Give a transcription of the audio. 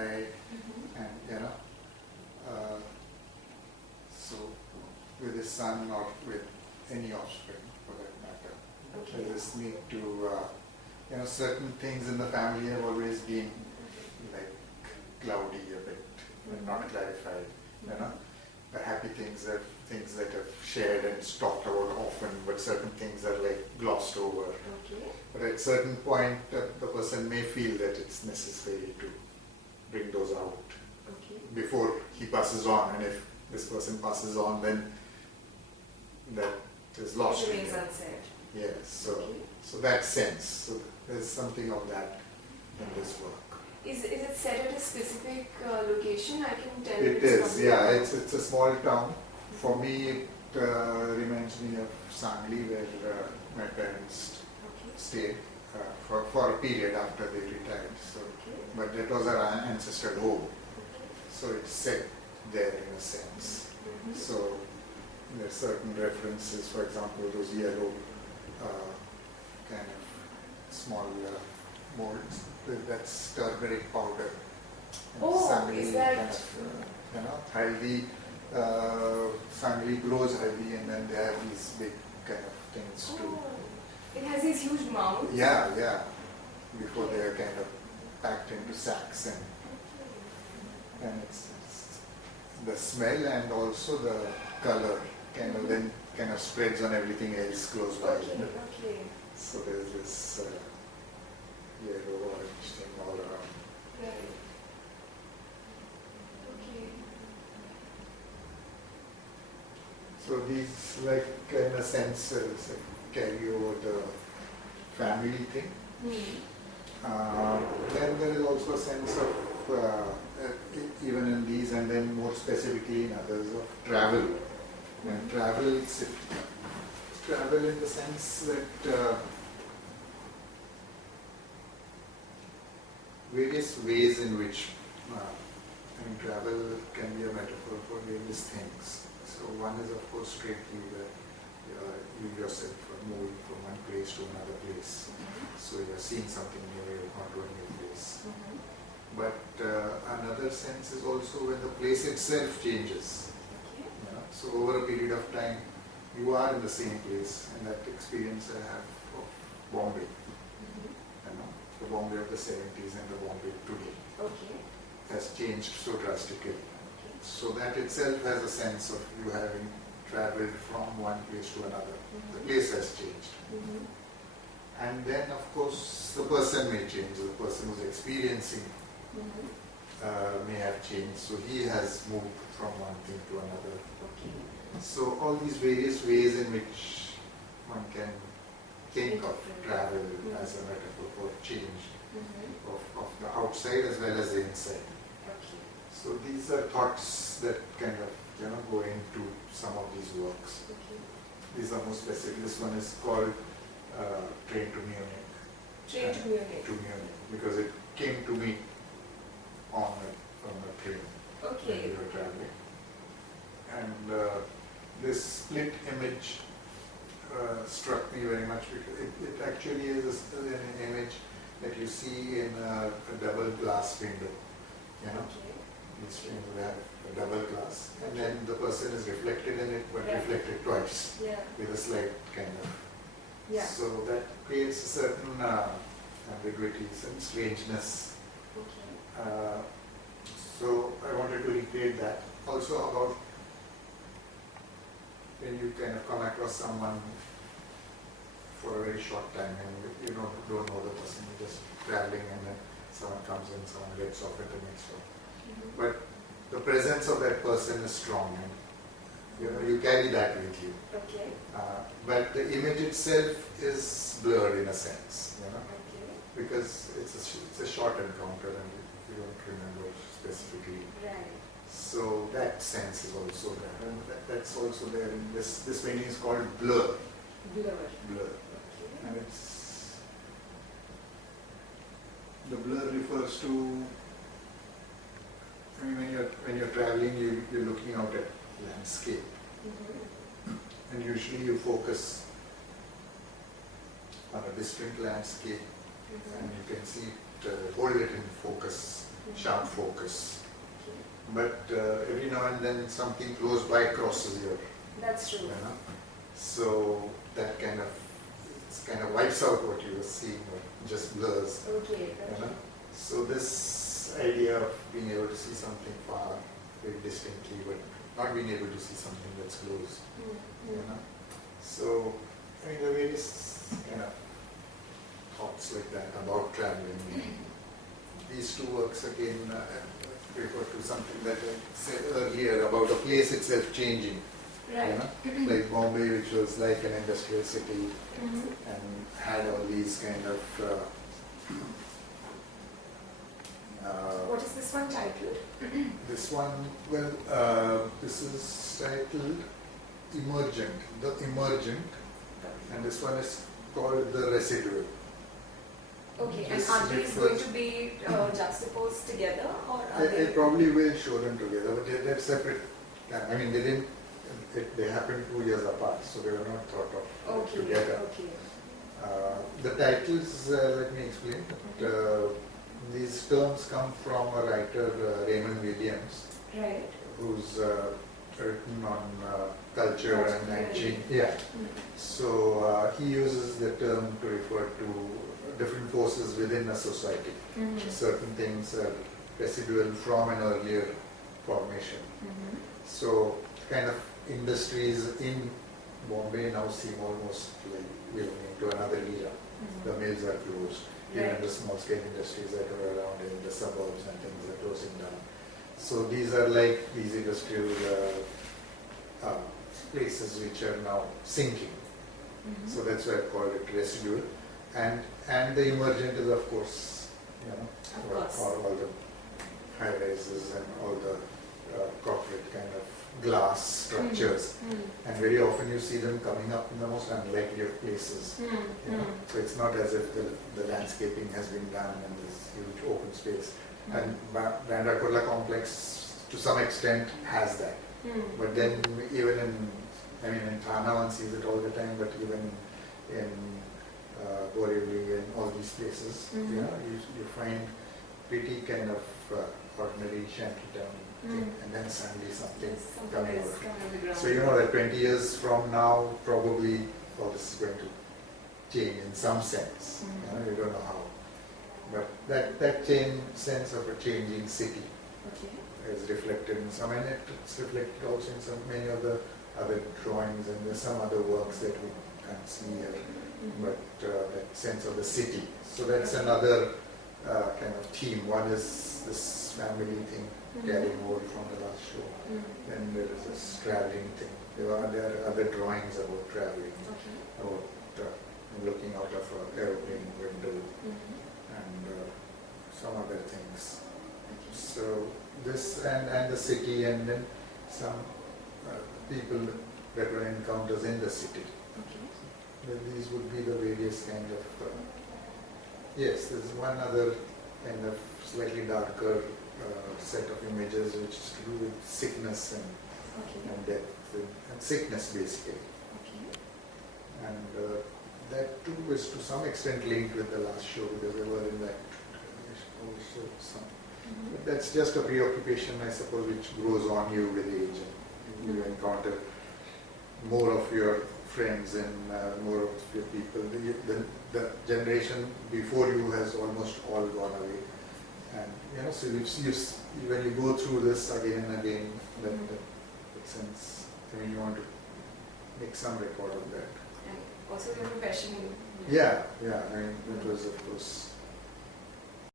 and so with his son or with any offspring for that matter, there's this need to certain things in the family have always been like cloudy a bit and not clarified. The happy things are things that are shared and talked about often, but certain things are like glossed over. But at a certain point, the person may feel that it's necessary to bring those out before he passes on. And if this person passes on, then that is lost. It remains unsaid. Yes, so that sense. So there's something of that in this work. Is it set at a specific location? I can tell it is, yeah. It's a small town. For me, it reminds me of Sangli, where my parents stayed for a period after they retired. So, but that was our ancestral home. So it's set there in a sense. So there are certain references, for example, those yellow kind of small molds. That's turmeric powder. Sangli is that? Kind of, haldi, Sangli grows haldi, and then they have these big kind of things too. It has these huge mounds? Yeah. Before they are kind of packed into sacks, and it's the smell and also the color then kind of spreads on everything else close by. So there's this yellow orange thing all around. Right. So these, like, in a sense, carry over the family thing. Then there is also a sense of, even in these, and then more specifically in others, of travel. And travel in the sense that various ways in which travel can be a metaphor for various things. So one is, of course, straightly that you yourself are moving from one place to another place. So you're seeing something new, you're not going to a new place. But another sense is also when the place itself changes. So over a period of time, you are in the same place, and that experience I have of Bombay. The Bombay of the 70s and the Bombay today has changed so drastically. So that itself has a sense of you having traveled from one place to another. The place has changed. And then, of course, the person may change. The person who's experiencing may have changed. So he has moved from one thing to another. So all these various ways in which one can think of travel as a metaphor for change of the outside as well as the inside. So these are thoughts that kind of go into some of these works. These are more specific. This one is called Train to Munich. Train to Munich. To Munich, because it came to me from a train when we were traveling. And this split image struck me very much because it actually is an image that you see in a double glass window. These trains will have a double glass, and then the person is reflected in it, but reflected twice with a slight kind of. So that creates a certain ambiguity, some strangeness. So I wanted to recreate that. Also about when you kind of come across someone for a very short time and you don't know the person, you're just traveling, and then someone comes in, someone gets off at the next stop. But the presence of that person is strong, and you carry that with you. But the image itself is blurred in a sense, because it's a short encounter and you don't remember specifically. So that sense is also there, and that's also there in this painting is called Blur. Blur. And the blur refers to, when you're traveling, you're looking out at landscape, and usually you focus on a distant landscape, and you can see it, hold it in focus sharp focus. Okay. But every now and then something close by crosses your, That's true. So that kind of wipes out what you were seeing or just blurs. Okay. So this idea of being able to see something far, very distinctly, but not being able to see something that's close. So I mean, there are various kind of thoughts like that about traveling. These two works again refer to something that I said earlier about a place itself changing. Right. Like Bombay, which was like an industrial city and had all these kind of What is this one titled? this one, this is titled Emergent, the Emergent, and this one is called the Residual. Okay, and This are these refers- going to be juxtaposed together, or are I they? probably will show them together, but they're separate. I mean, they didn't. They happened 2 years apart, so they were not thought of Okay, together. okay. The titles, let me explain. These terms come from a writer, Raymond Williams, Right. who's written on culture and Culture, change. yeah. Yeah. So he uses the term to refer to different forces within a society. Certain things are residual from an earlier formation. So kind of industries in Bombay now seem almost like belonging to another era. The mills are closed. Even Right. the small scale industries that are around in the suburbs and things are closing down. So these are like these industrial places which are now sinking. So that's why I call it residual. And the emergent is of course, Of course. all the high rises and all the corporate kind of glass structures. And very often you see them coming up in the most unlikely of places. So it's not as if the landscaping has been done in this huge open space. And Bandra Kurla complex to some extent has that. But then even in Thana one sees it all the time, but even in Borivali and all these places, you find pretty kind of ordinary shantytown thing, and then suddenly something coming is out. coming on the ground. So that 20 years from now, probably all this is going to change in some sense. You don't know how. But that sense of a changing city is reflected in some, and it's reflected also in many of the other drawings, and there's some other works that we can't see here. But that sense of the city. So that's another kind of theme. One is this family thing, carrying over from the last show. Then there is this traveling thing. There are other drawings about traveling, about looking out of an aeroplane window, and some other things. So this and the city, and then some people that were encounters in the city. Then these would be the various kind of. Yes, there's one other kind of slightly darker set of images which is to do with sickness and death and sickness basically. And that too is to some extent linked with the last show because they were in that also some. But that's just a preoccupation, I suppose, which grows on you with age, and you encounter more of your friends and more of your people. The generation before you has almost all gone away, and so when you go through this again and again, that sense, you want to make some record of that. And also your profession. Yeah. I mean, it was of course